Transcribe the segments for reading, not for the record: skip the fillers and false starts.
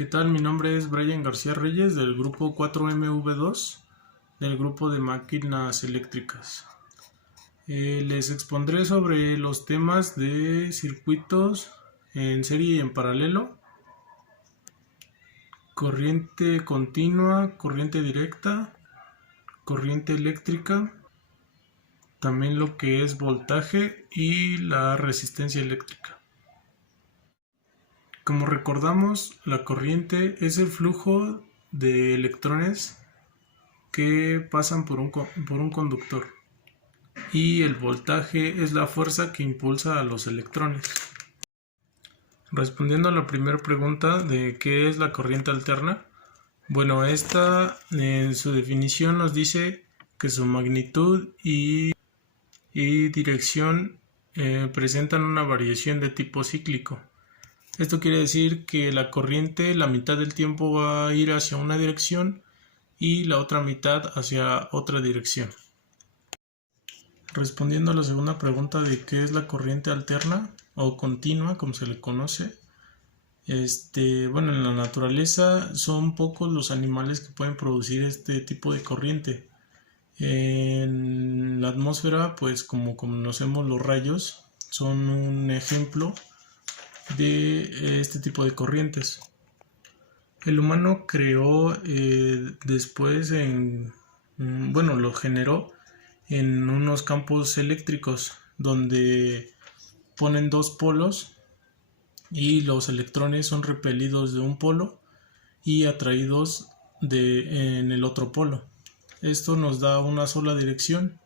¿Qué tal? Mi nombre es Brian García Reyes del grupo 4MV2 del grupo de máquinas eléctricas. Les expondré sobre los temas de circuitos en serie y en paralelo, corriente continua, corriente directa, corriente eléctrica, también lo que es voltaje y la resistencia eléctrica. Como recordamos, la corriente es el flujo de electrones que pasan por un conductor y el voltaje es la fuerza que impulsa a los electrones. Respondiendo a la primera pregunta de qué es la corriente alterna, bueno, esta en su definición nos dice que su magnitud y dirección presentan una variación de tipo cíclico. Esto quiere decir que la corriente la mitad del tiempo va a ir hacia una dirección y la otra mitad hacia otra dirección. Respondiendo a la segunda pregunta de qué es la corriente alterna o continua, como se le conoce, bueno, en la naturaleza son pocos los animales que pueden producir este tipo de corriente. En la atmósfera, pues como conocemos los rayos, son un ejemplo de este tipo de corrientes. El humano creó después lo generó en unos campos eléctricos donde ponen dos polos y los electrones son repelidos de un polo y atraídos en el otro polo. Esto nos da una sola dirección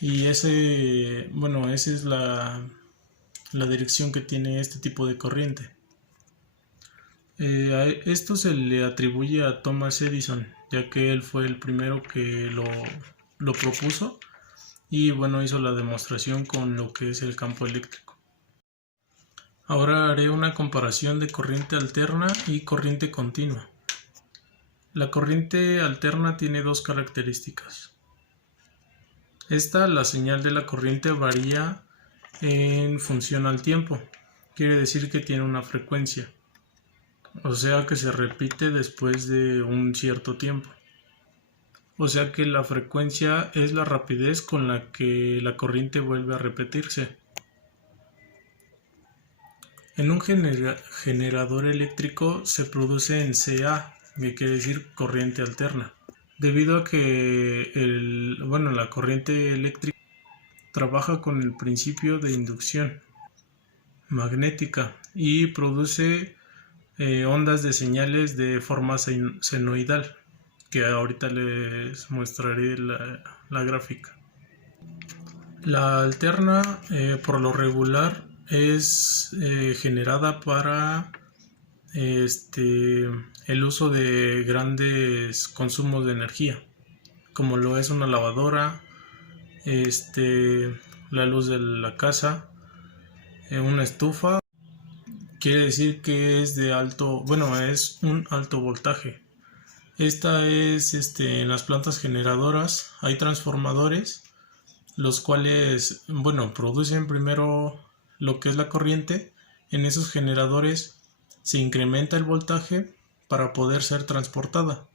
y esa es la dirección que tiene este tipo de corriente. A esto se le atribuye a Thomas Edison, ya que él fue el primero que lo propuso y bueno, hizo la demostración con lo que es el campo eléctrico. Ahora haré una comparación de corriente alterna y corriente continua. La corriente alterna tiene dos características. La señal de la corriente varía en función al tiempo, quiere decir que tiene una frecuencia, o sea que se repite después de un cierto tiempo. O sea que la frecuencia es la rapidez con la que la corriente vuelve a repetirse. En un generador eléctrico se produce en CA, que quiere decir corriente alterna, debido a que la corriente eléctrica trabaja con el principio de inducción magnética y produce ondas de señales de forma senoidal, que ahorita les mostraré la gráfica. La alterna por lo regular es generada para el uso de grandes consumos de energía, como lo es una lavadora, la luz de la casa, una estufa. Quiere decir que es es un alto voltaje. Esta es en las plantas generadoras hay transformadores, los cuales producen primero lo que es la corriente. En esos generadores se incrementa el voltaje para poder ser transportada.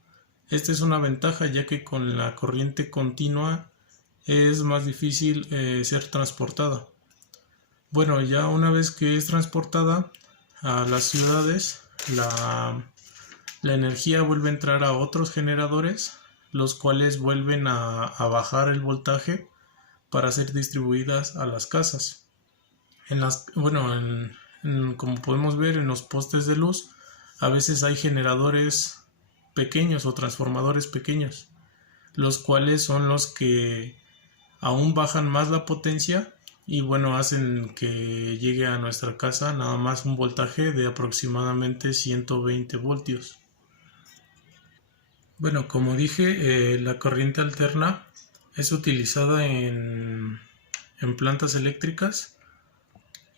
Esta es una ventaja, ya que con la corriente continua es más difícil ser transportada. Bueno, ya una vez que es transportada a las ciudades, la energía vuelve a entrar a otros generadores, los cuales vuelven a bajar el voltaje para ser distribuidas a las casas. Como podemos ver en los postes de luz, a veces hay generadores pequeños o transformadores pequeños, los cuales son los que aún bajan más la potencia y hacen que llegue a nuestra casa nada más un voltaje de aproximadamente 120 voltios. Bueno, como dije, la corriente alterna es utilizada en plantas eléctricas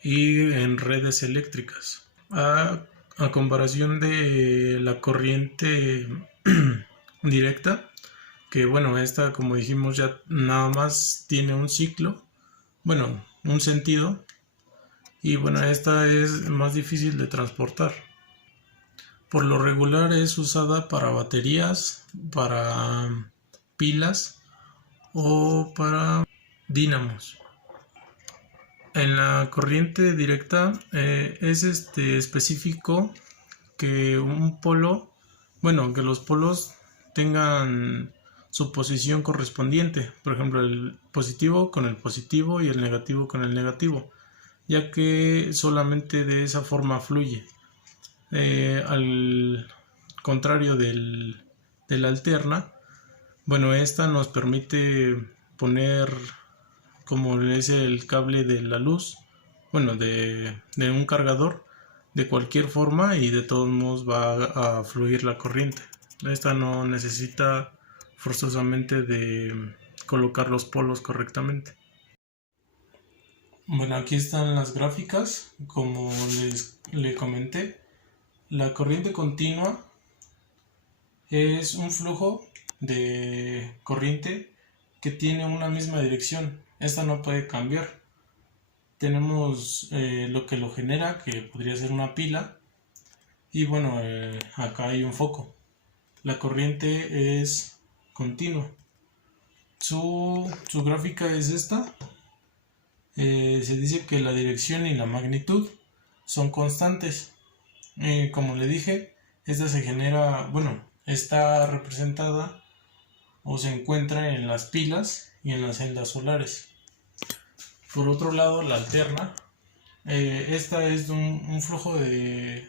y en redes eléctricas. A comparación de la corriente directa, que esta, como dijimos, ya nada más tiene un ciclo, un sentido, y esta es más difícil de transportar. Por lo regular es usada para baterías, para pilas o para dínamos. En la corriente directa es específico que un polo, bueno, que los polos tengan su posición correspondiente, por ejemplo el positivo con el positivo y el negativo con el negativo, ya que solamente de esa forma fluye. Al contrario de la alterna, bueno, esta nos permite poner, como es el cable de la luz, bueno, de un cargador, de cualquier forma y de todos modos va a fluir la corriente. Esta no necesita forzosamente de colocar los polos correctamente. Bueno, aquí están las gráficas. Como les comenté, la corriente continua es un flujo de corriente que tiene una misma dirección. Esta no puede cambiar. Tenemos lo que lo genera, que podría ser una pila, y bueno, acá hay un foco. La corriente es continua. Su gráfica es esta. Se dice que la dirección y la magnitud son constantes. Como le dije, esta se genera, bueno, está representada o se encuentra en las pilas y en las celdas solares. Por otro lado, la alterna, esta es un flujo de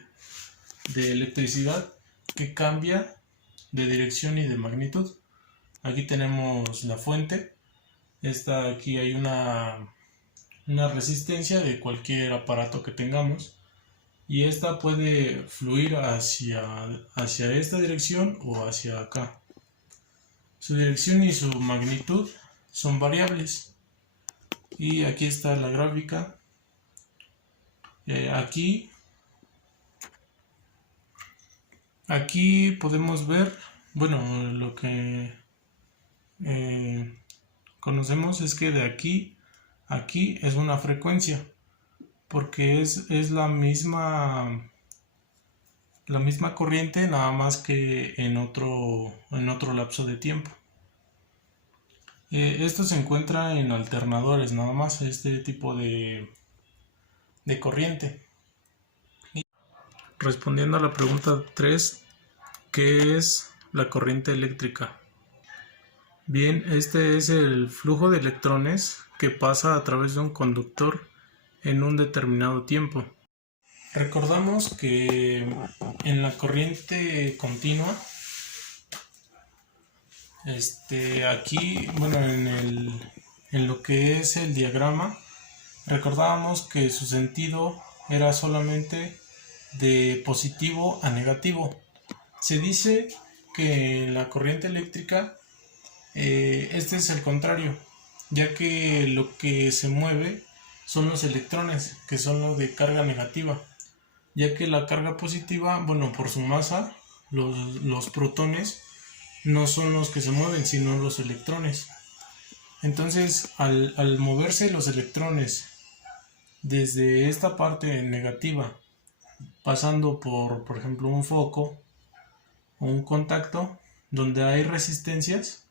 electricidad que cambia de dirección y de magnitud. Aquí tenemos la fuente. Aquí hay una resistencia de cualquier aparato que tengamos, y esta puede fluir hacia esta dirección o hacia acá. Su dirección y su magnitud son variables, y aquí está la gráfica. Aquí podemos ver, bueno, lo que conocemos es que de aquí a aquí es una frecuencia, porque es la misma corriente, nada más que en otro lapso de tiempo. Esto se encuentra en alternadores, nada más, este tipo de corriente. Respondiendo a la pregunta 3, ¿qué es la corriente eléctrica? Bien, este es el flujo de electrones que pasa a través de un conductor en un determinado tiempo. Recordamos que en la corriente continua, aquí, bueno, en lo que es el diagrama, recordábamos que su sentido era solamente de positivo a negativo. Se dice que en la corriente eléctrica este es el contrario, ya que lo que se mueve son los electrones, que son los de carga negativa, ya que la carga positiva, bueno, por su masa, los protones no son los que se mueven, sino los electrones. Entonces, al moverse los electrones desde esta parte negativa, pasando por ejemplo, un foco o un contacto donde hay resistencias,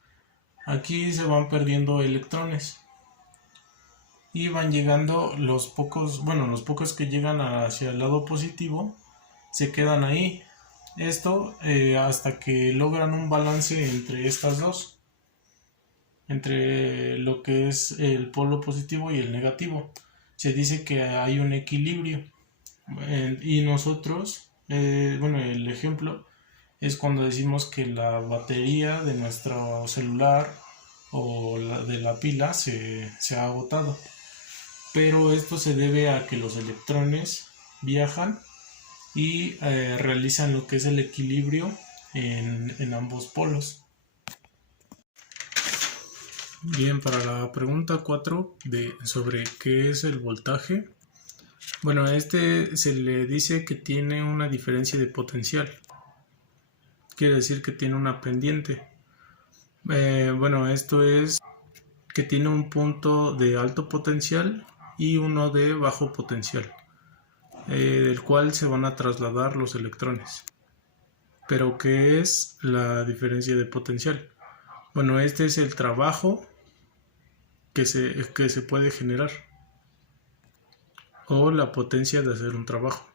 aquí se van perdiendo electrones y van llegando los pocos que llegan hacia el lado positivo, se quedan ahí. Esto hasta que logran un balance entre estas dos, entre lo que es el polo positivo y el negativo. Se dice que hay un equilibrio, y nosotros, el ejemplo es cuando decimos que la batería de nuestro celular o de la pila se ha agotado, pero esto se debe a que los electrones viajan y realizan lo que es el equilibrio en ambos polos. Bien, para la pregunta 4 sobre qué es el voltaje, bueno, se le dice que tiene una diferencia de potencial, quiere decir que tiene una pendiente. Esto es que tiene un punto de alto potencial y uno de bajo potencial, del cual se van a trasladar los electrones. Pero ¿qué es la diferencia de potencial? Bueno, este es el trabajo que se puede generar, o la potencia de hacer un trabajo.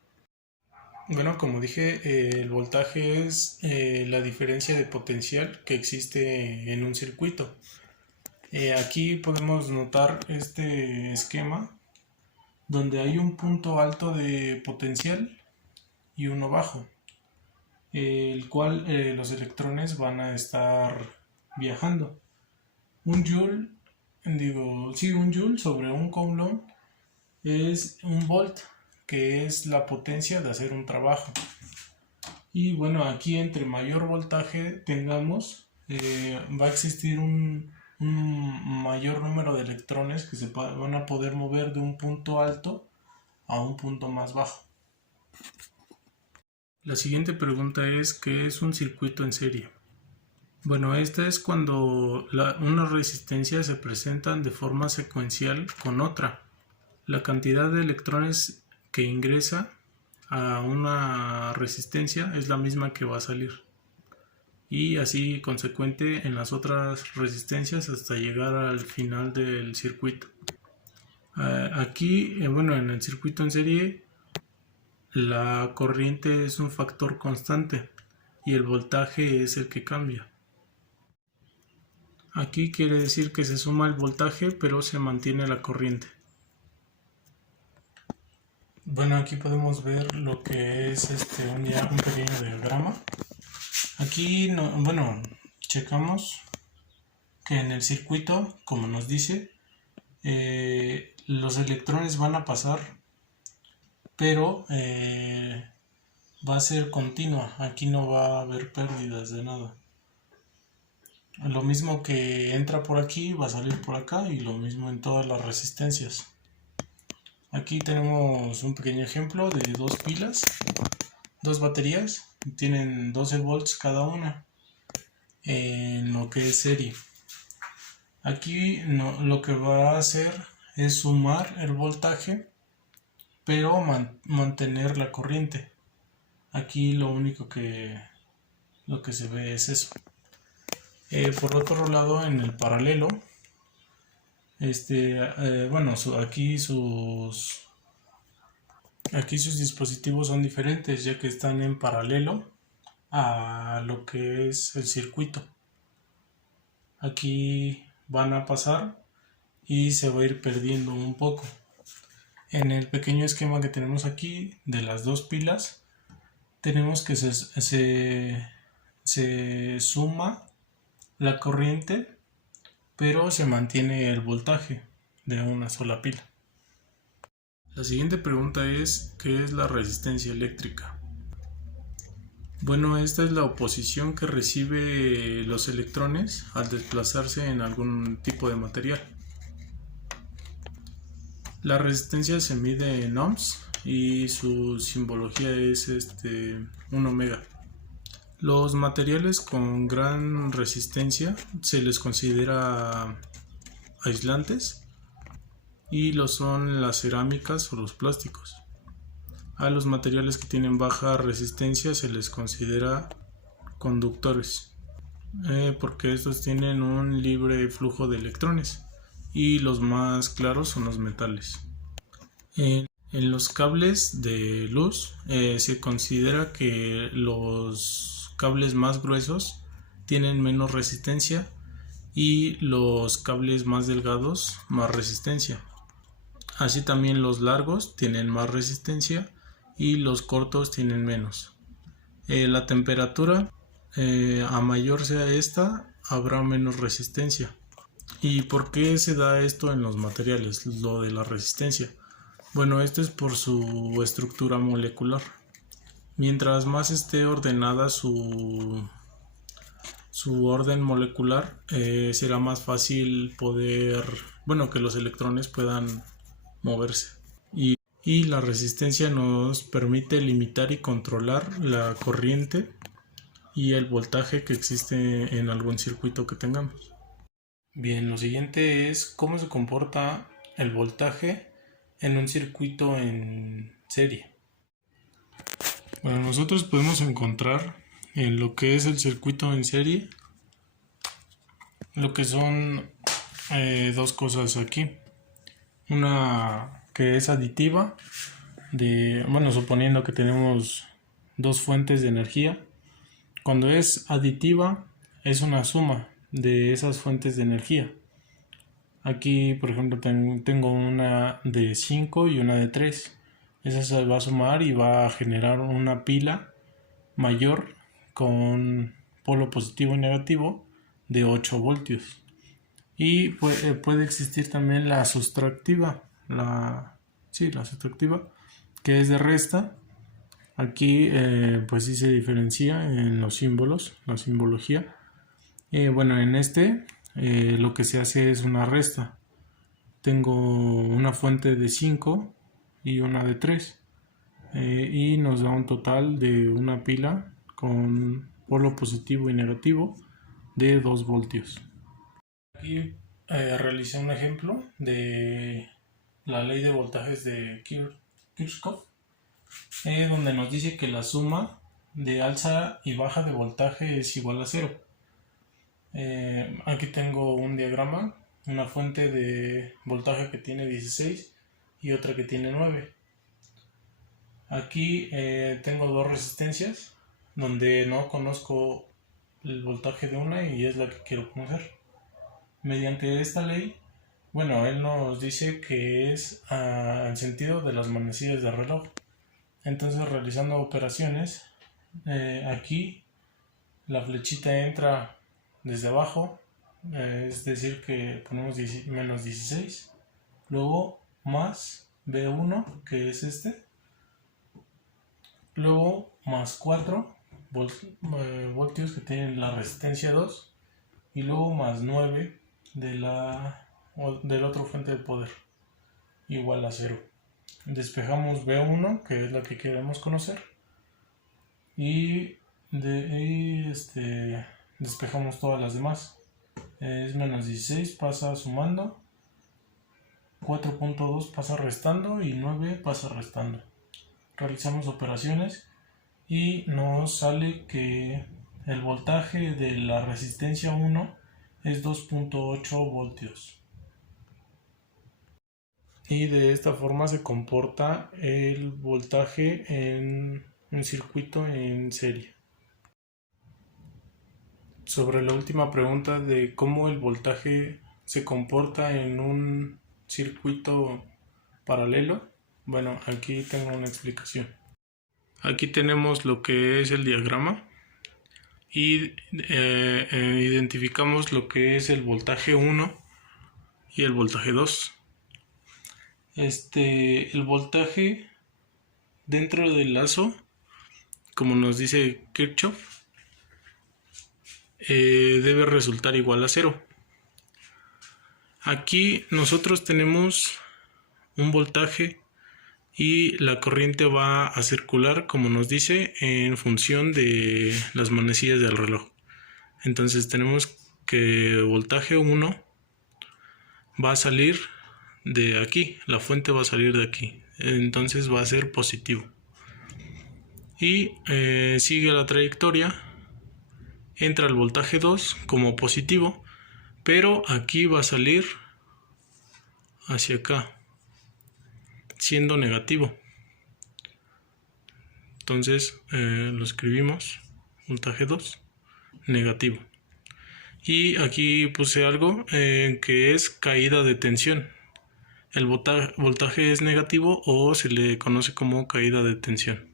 Bueno, como dije, el voltaje es la diferencia de potencial que existe en un circuito. Aquí podemos notar este esquema donde hay un punto alto de potencial y uno bajo, el cual los electrones van a estar viajando. Un joule sobre un coulomb es un volt, que es la potencia de hacer un trabajo. Y bueno, aquí entre mayor voltaje tengamos, va a existir un mayor número de electrones que se van a poder mover de un punto alto a un punto más bajo. La siguiente pregunta es: ¿qué es un circuito en serie? Bueno, esta es cuando unas resistencias se presentan de forma secuencial con otra. La cantidad de electrones que ingresa a una resistencia es la misma que va a salir, y así consecuente en las otras resistencias hasta llegar al final del circuito. Aquí, bueno, en el circuito en serie, la corriente es un factor constante y el voltaje es el que cambia. Aquí quiere decir que se suma el voltaje pero se mantiene la corriente. Bueno, aquí podemos ver lo que es un pequeño diagrama. Aquí, checamos que en el circuito, como nos dice, los electrones van a pasar, pero va a ser continua. Aquí no va a haber pérdidas de nada. Lo mismo que entra por aquí va a salir por acá, y lo mismo en todas las resistencias. Aquí tenemos un pequeño ejemplo de dos pilas, dos baterías, tienen 12 volts cada una en lo que es serie. Aquí lo que va a hacer es sumar el voltaje, pero mantener la corriente. Aquí lo que se ve es eso. Por otro lado, en el paralelo, aquí sus dispositivos son diferentes, ya que están en paralelo a lo que es el circuito. Aquí van a pasar y se va a ir perdiendo un poco. En el pequeño esquema que tenemos aquí de las dos pilas, tenemos que se suma la corriente, pero se mantiene el voltaje de una sola pila. La siguiente pregunta es: ¿qué es la resistencia eléctrica? Bueno, esta es la oposición que recibe los electrones al desplazarse en algún tipo de material. La resistencia se mide en ohms y su simbología es 1 ohmega. Los materiales con gran resistencia se les considera aislantes, y lo son las cerámicas o los plásticos. A los materiales que tienen baja resistencia se les considera conductores, porque estos tienen un libre flujo de electrones, y los más claros son los metales. En los cables de luz se considera que los cables más gruesos tienen menos resistencia y los cables más delgados más resistencia. Así también los largos tienen más resistencia y los cortos tienen menos. La temperatura, a mayor sea esta, habrá menos resistencia. ¿Y por qué se da esto en los materiales, lo de la resistencia? Bueno, esto es por su estructura molecular. Mientras más esté ordenada su orden molecular, será más fácil que los electrones puedan moverse. Y la resistencia nos permite limitar y controlar la corriente y el voltaje que existe en algún circuito que tengamos. Bien, lo siguiente es cómo se comporta el voltaje en un circuito en serie. Bueno, nosotros podemos encontrar en lo que es el circuito en serie, lo que son dos cosas aquí. Una que es aditiva, bueno, suponiendo que tenemos dos fuentes de energía. Cuando es aditiva, es una suma de esas fuentes de energía. Aquí, por ejemplo, tengo una de 5 y una de 3. Esa se va a sumar y va a generar una pila mayor con polo positivo y negativo de 8 voltios. Y puede existir también la sustractiva, la sustractiva, que es de resta. Aquí pues sí se diferencia en los símbolos, la simbología. Bueno, en lo que se hace es una resta. Tengo una fuente de 5 y una de 3. Y nos da un total de una pila con polo positivo y negativo de 2 voltios. Aquí realicé un ejemplo de la ley de voltajes de Kirchhoff, donde nos dice que la suma de alza y baja de voltaje es igual a 0. Aquí tengo un diagrama, una fuente de voltaje que tiene 16 y otra que tiene 9. Aquí tengo dos resistencias donde no conozco el voltaje de una y es la que quiero conocer. Mediante esta ley, bueno, él nos dice que es en sentido de las manecillas de reloj. Entonces, realizando operaciones, aquí la flechita entra desde abajo, es decir que ponemos menos 16, luego más B1, que es luego más 4 voltios que tienen la resistencia 2, y luego más 9 del otro fuente de poder, igual a 0. Despejamos B1, que es la que queremos conocer, y despejamos todas las demás. Es menos 16, pasa sumando, 4.2 pasa restando y 9 pasa restando. Realizamos operaciones y nos sale que el voltaje de la resistencia 1 es 2.8 voltios. Y de esta forma se comporta el voltaje en un circuito en serie. Sobre la última pregunta de cómo el voltaje se comporta en un circuito paralelo, bueno, aquí tengo una explicación. Aquí tenemos lo que es el diagrama y identificamos lo que es el voltaje 1 y el voltaje 2. El voltaje dentro del lazo, como nos dice Kirchhoff, debe resultar igual a 0. Aquí nosotros tenemos un voltaje y la corriente va a circular, como nos dice, en función de las manecillas del reloj. Entonces tenemos que voltaje 1 va a salir de aquí, la fuente va a salir de aquí, entonces va a ser positivo. Y sigue la trayectoria, entra el voltaje 2 como positivo, pero aquí va a salir hacia acá, siendo negativo. Entonces lo escribimos, voltaje 2, negativo. Y aquí puse algo que es caída de tensión. El voltaje es negativo o se le conoce como caída de tensión.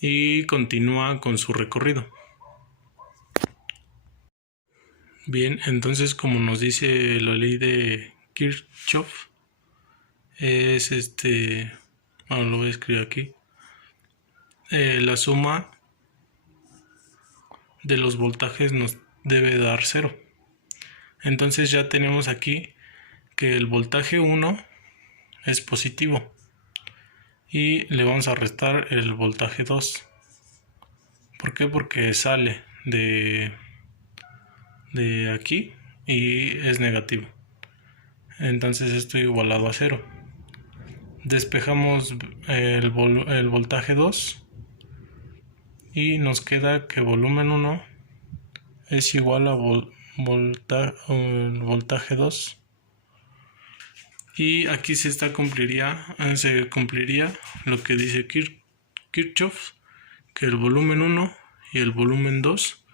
Y continúa con su recorrido. Bien, entonces como nos dice la ley de Kirchhoff, es bueno, lo voy a escribir aquí, la suma de los voltajes nos debe dar 0. Entonces ya tenemos aquí que el voltaje 1 es positivo y le vamos a restar el voltaje 2. ¿Por qué? Porque sale de aquí y es negativo. Entonces esto igualado a 0. Despejamos el voltaje 2 y nos queda que volumen 1 es igual a voltaje 2, y aquí se cumpliría lo que dice Kirchhoff, que el volumen 1 y el volumen 2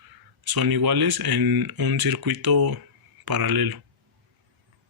son iguales en un circuito paralelo.